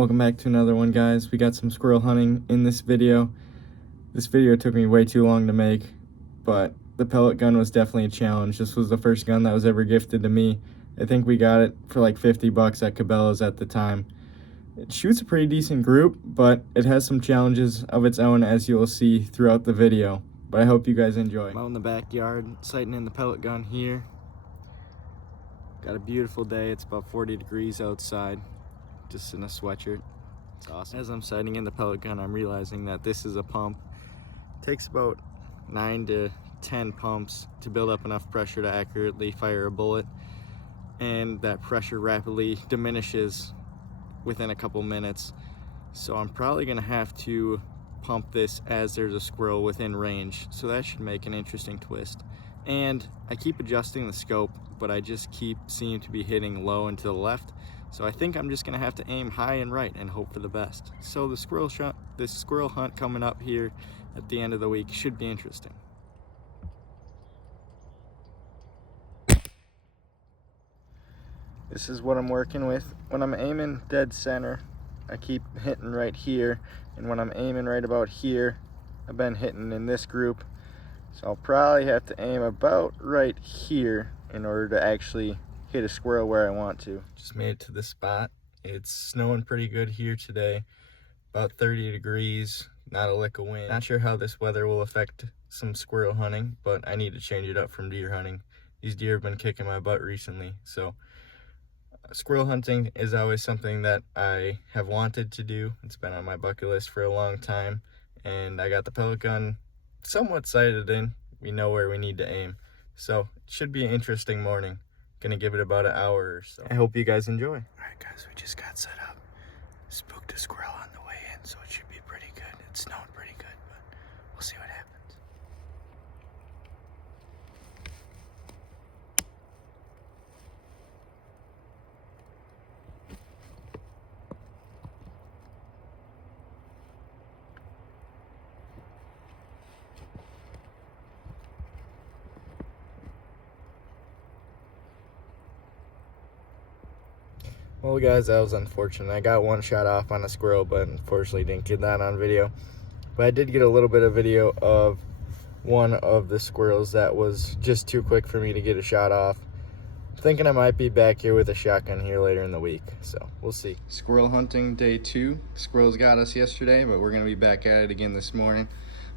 Welcome back to another one, guys. We got some squirrel hunting in this video. This video took me way too long to make, but the pellet gun was definitely a challenge. This was the first gun that was ever gifted to me. I think we got it for like 50 bucks at Cabela's at the time. It shoots a pretty decent group, but it has some challenges of its own, as you'll see throughout the video. But I hope you guys enjoy. I'm out in the backyard, sighting in the pellet gun here. Got a beautiful day. It's about 40 degrees outside. Just in a sweatshirt. It's awesome. As I'm sighting in the pellet gun, I'm realizing that this is a pump. It takes about 9 to 10 pumps to build up enough pressure to accurately fire a bullet, and that pressure rapidly diminishes within a couple minutes. So I'm probably gonna have to pump this as there's a squirrel within range, so that should make an interesting twist. And I keep adjusting the scope, but I just keep seeming to be hitting low and to the left. So I think I'm just gonna have to aim high and right and hope for the best. So the squirrel hunt coming up here at the end of the week should be interesting. This is what I'm working with. When I'm aiming dead center, I keep hitting right here. And when I'm aiming right about here, I've been hitting in this group. So I'll probably have to aim about right here in order to actually hit a squirrel where I want to. Just made it to the spot. It's snowing pretty good here today. About 30 degrees, not a lick of wind. Not sure how this weather will affect some squirrel hunting, but I need to change it up from deer hunting. These deer have been kicking my butt recently, so squirrel hunting is always something that I have wanted to do. It's been on my bucket list for a long time, and I got the pellet gun somewhat sighted in. We know where we need to aim, so it should be an interesting morning. Gonna give it about an hour or so. I hope you guys enjoy. All right, guys, we just got set up. Spooked a squirrel on the way in, so it should be pretty good. It's snowing pretty good, but we'll see what happens. Well, guys, that was unfortunate. I got one shot off on a squirrel, but unfortunately didn't get that on video. But I did get a little bit of video of one of the squirrels that was just too quick for me to get a shot off. Thinking I might be back here with a shotgun here later in the week, so we'll see. Squirrel hunting day 2. Squirrels got us yesterday, but we're gonna be back at it again this morning.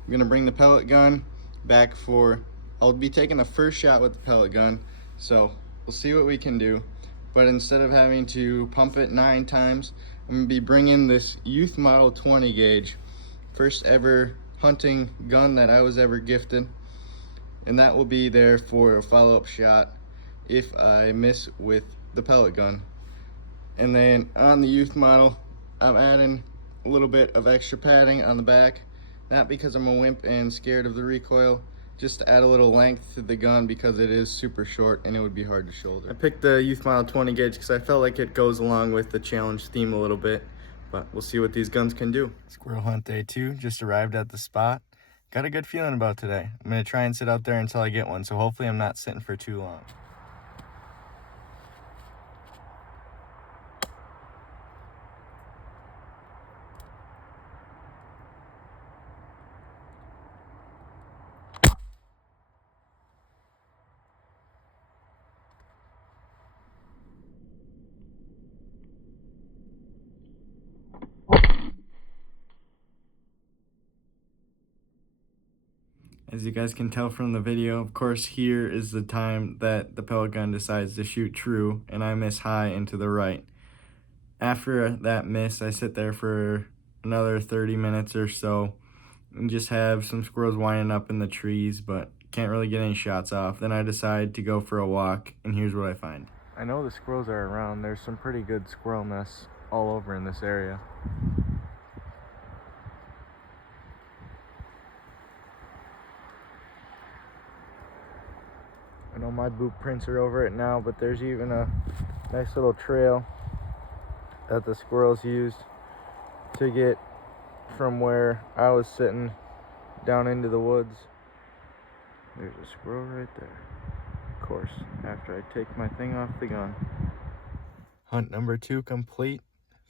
I'm gonna bring the pellet gun back I'll be taking the first shot with the pellet gun, so we'll see what we can do. But instead of having to pump it 9 times, I'm gonna be bringing this youth model 20 gauge, first ever hunting gun that I was ever gifted, and that will be there for a follow-up shot if I miss with the pellet gun. And then on the youth model, I'm adding a little bit of extra padding on the back, not because I'm a wimp and scared of the recoil, just to add a little length to the gun because it is super short and it would be hard to shoulder. I picked the youth model 20 gauge because I felt like it goes along with the challenge theme a little bit, but we'll see what these guns can do. Squirrel hunt day 2 just arrived at the spot. Got a good feeling about today. I'm gonna try and sit out there until I get one, so hopefully I'm not sitting for too long. As you guys can tell from the video, of course, here is the time that the pellet gun decides to shoot true, and I miss high and to the right. After that miss, I sit there for another 30 minutes or so and just have some squirrels winding up in the trees, but can't really get any shots off. Then I decide to go for a walk, and here's what I find. I know the squirrels are around. There's some pretty good squirrel nests all over in this area. I know my boot prints are over it now, but there's even a nice little trail that the squirrels used to get from where I was sitting down into the woods. There's a squirrel right there. Of course, after I take my thing off the gun. Hunt number 2 complete.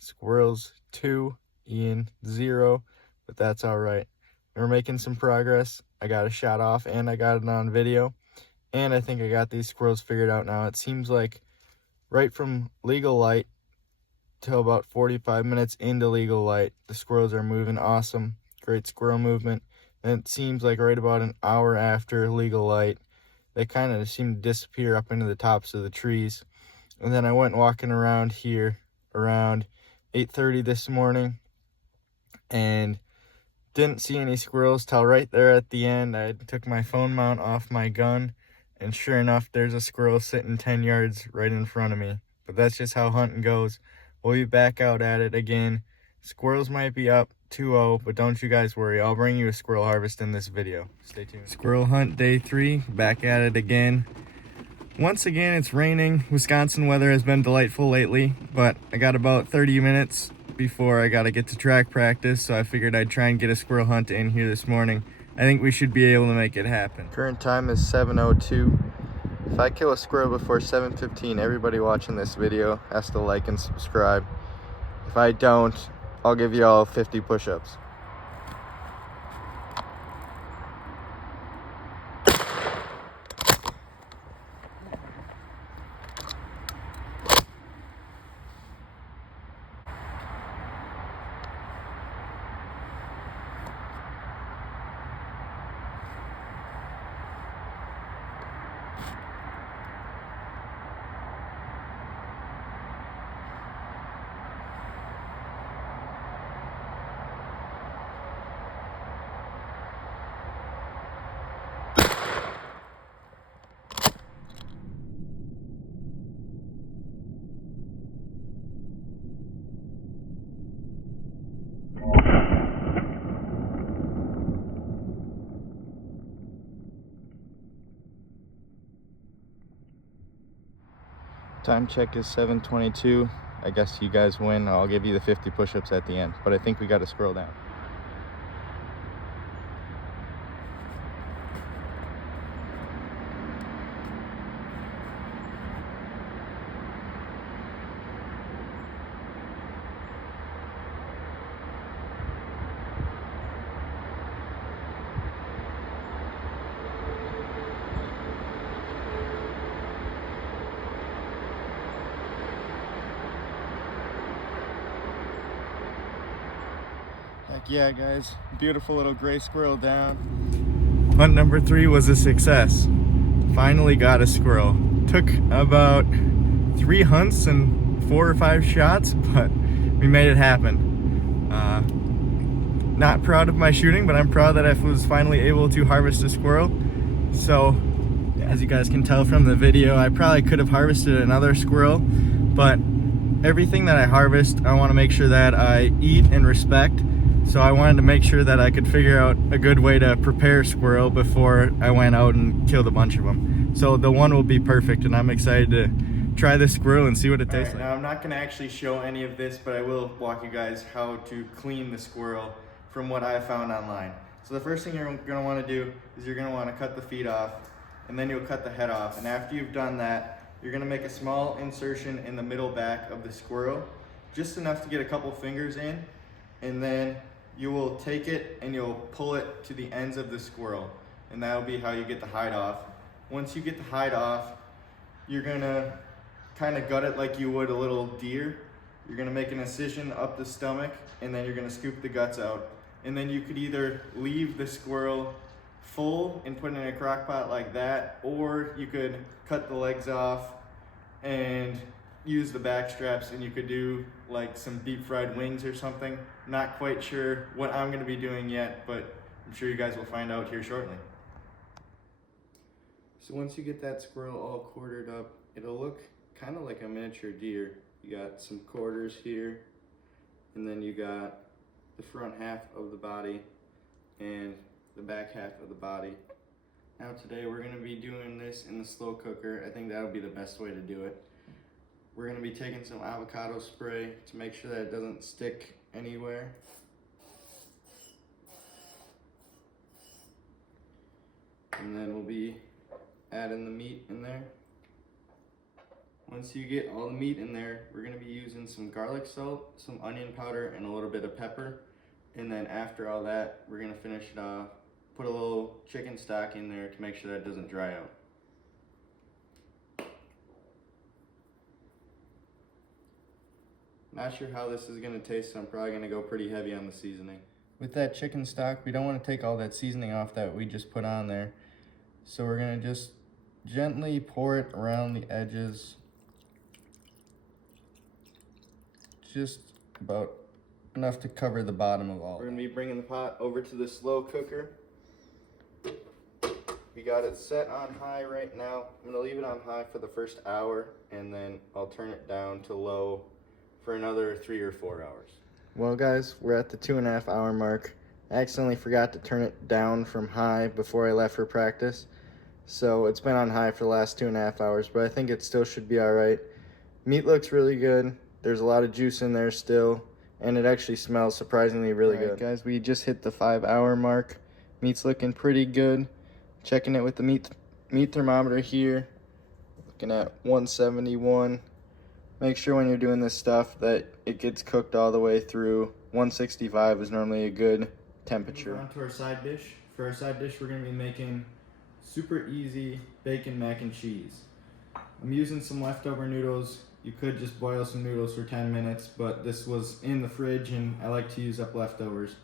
Squirrels 2, Ian 0, but that's all right. We're making some progress. I got a shot off and I got it on video, and I think I got these squirrels figured out now. It seems like right from legal light till about 45 minutes into legal light, the squirrels are moving awesome. Great squirrel movement. And it seems like right about an hour after legal light, they kind of seem to disappear up into the tops of the trees. And then I went walking around here around 8:30 this morning and didn't see any squirrels till right there at the end. I took my phone mount off my gun, and sure enough, there's a squirrel sitting 10 yards right in front of me. But that's just how hunting goes. We'll be back out at it again. Squirrels might be up 2-0, but don't you guys worry. I'll bring you a squirrel harvest in this video. Stay tuned. Squirrel hunt day 3, back at it again. Once again, it's raining. Wisconsin weather has been delightful lately, but I got about 30 minutes before I gotta get to track practice, so I figured I'd try and get a squirrel hunt in here this morning. I think we should be able to make it happen. Current time is 7:02. If I kill a squirrel before 7:15, everybody watching this video has to like and subscribe. If I don't, I'll give you all 50 push-ups. Time check is 7:22. I guess you guys win. I'll give you the 50 push-ups at the end, but I think we got to scroll down. Heck yeah, guys. Beautiful little gray squirrel down. Hunt number 3 was a success. Finally got a squirrel. Took about 3 hunts and 4 or 5 shots, but we made it happen. Not proud of my shooting, but I'm proud that I was finally able to harvest a squirrel. So, as you guys can tell from the video, I probably could have harvested another squirrel, but everything that I harvest, I want to make sure that I eat and respect. So I wanted to make sure that I could figure out a good way to prepare squirrel before I went out and killed a bunch of them. So the one will be perfect, and I'm excited to try this squirrel and see what it tastes like. Now I'm not going to actually show any of this, but I will walk you guys how to clean the squirrel from what I found online. So the first thing you're going to want to do is you're going to want to cut the feet off, and then you'll cut the head off. And after you've done that, you're going to make a small insertion in the middle back of the squirrel, just enough to get a couple fingers in, and then you will take it and you'll pull it to the ends of the squirrel, and that'll be how you get the hide off. Once you get the hide off, you're gonna kind of gut it like you would a little deer. You're gonna make an incision up the stomach, and then you're gonna scoop the guts out. And then you could either leave the squirrel full and put it in a crock pot like that, or you could cut the legs off and use the back straps, and you could do like some deep fried wings or something. Not quite sure what I'm gonna be doing yet, but I'm sure you guys will find out here shortly. So once you get that squirrel all quartered up, it'll look kind of like a miniature deer. You got some quarters here, and then you got the front half of the body and the back half of the body. Now today we're gonna be doing this in the slow cooker. I think that'll be the best way to do it. We're gonna be taking some avocado spray to make sure that it doesn't stick anywhere. And then we'll be adding the meat in there. Once you get all the meat in there, we're gonna be using some garlic salt, some onion powder, and a little bit of pepper. And then after all that, we're gonna finish it off, put a little chicken stock in there to make sure that it doesn't dry out. Not sure how this is gonna taste, so I'm probably gonna go pretty heavy on the seasoning. With that chicken stock, we don't wanna take all that seasoning off that we just put on there. So we're gonna just gently pour it around the edges. Just about enough to cover the bottom of all. We're gonna be bringing the pot over to the slow cooker. We got it set on high right now. I'm gonna leave it on high for the first hour, and then I'll turn it down to low for another 3 or 4 hours. Well guys, we're at the 2.5 hour mark. I accidentally forgot to turn it down from high before I left for practice. So it's been on high for the last 2.5 hours, but I think it still should be all right. Meat looks really good. There's a lot of juice in there still, and it actually smells surprisingly really good. Guys, we just hit the 5 hour mark. Meat's looking pretty good. Checking it with the meat thermometer here. Looking at 171. Make sure when you're doing this stuff that it gets cooked all the way through. 165 is normally a good temperature. Move on to our side dish. For our side dish, we're gonna be making super easy bacon mac and cheese. I'm using some leftover noodles. You could just boil some noodles for 10 minutes, but this was in the fridge and I like to use up leftovers.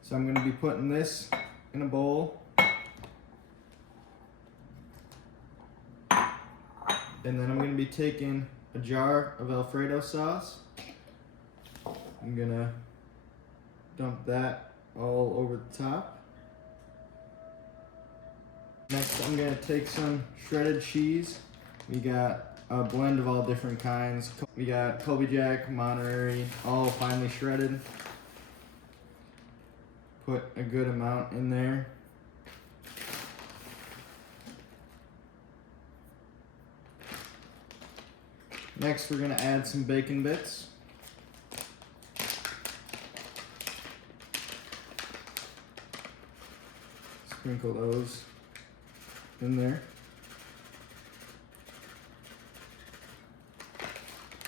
So I'm gonna be putting this in a bowl. And then I'm gonna be taking a jar of Alfredo sauce. I'm gonna dump that all over the top. Next, I'm gonna take some shredded cheese. We got a blend of all different kinds. We got Colby Jack, Monterey, all finely shredded. Put a good amount in there. Next, we're gonna add some bacon bits. Sprinkle those in there.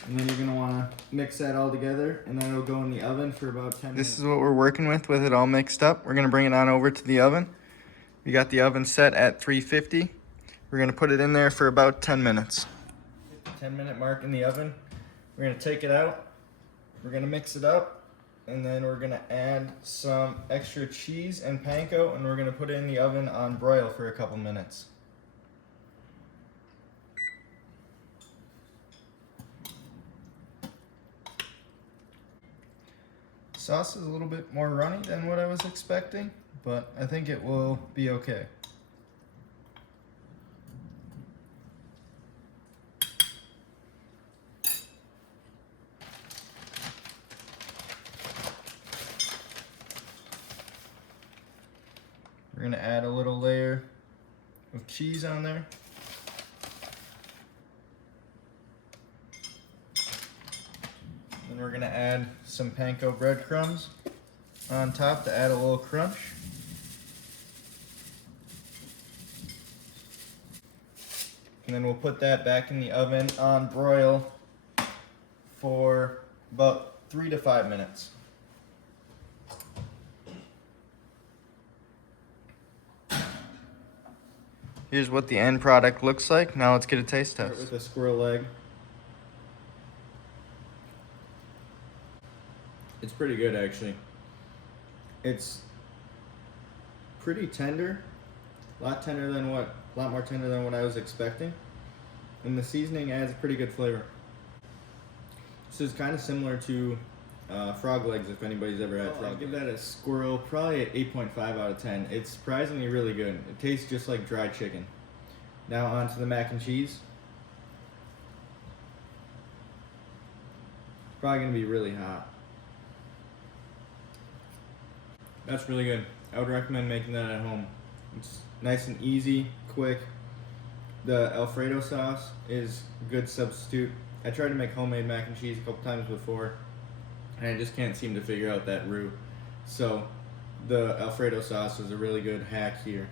And then you're gonna wanna mix that all together, and then it'll go in the oven for about 10 minutes. This is what we're working with it all mixed up. We're gonna bring it on over to the oven. We got the oven set at 350. We're gonna put it in there for about 10 minutes. 10-minute mark in the oven. We're gonna take it out. We're gonna mix it up, and then we're gonna add some extra cheese and panko, and we're gonna put it in the oven on broil for a couple minutes. Sauce is a little bit more runny than what I was expecting, but I think it will be okay. We're gonna add a little layer of cheese on there. Then we're gonna add some panko breadcrumbs on top to add a little crunch. And then we'll put that back in the oven on broil for about 3 to 5 minutes. Here's what the end product looks like. Now let's get a taste test. Start with a squirrel leg. It's pretty good actually. It's pretty tender, a lot more tender than what I was expecting. And the seasoning adds a pretty good flavor. This is kind of similar to frog legs, if anybody's ever had frog legs. I'd give that a squirrel, probably an 8.5 out of 10. It's surprisingly really good. It tastes just like dried chicken. Now on to the mac and cheese. It's probably gonna be really hot. That's really good. I would recommend making that at home. It's nice and easy, quick. The Alfredo sauce is a good substitute. I tried to make homemade mac and cheese a couple times before, and I just can't seem to figure out that roux. So the Alfredo sauce is a really good hack here.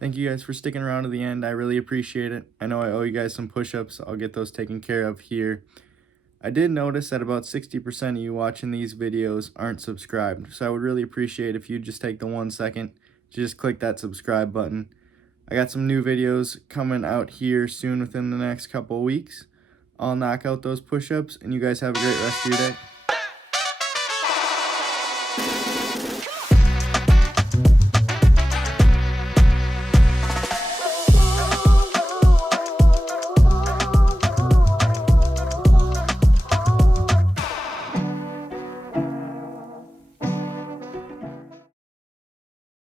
Thank you guys for sticking around to the end. I really appreciate it. I know I owe you guys some push-ups. I'll get those taken care of here. I did notice that about 60% of you watching these videos aren't subscribed, so I would really appreciate if you just take the 1 second to just click that subscribe button. I got some new videos coming out here soon within the next couple of weeks. I'll knock out those push-ups, and you guys have a great rest of your day.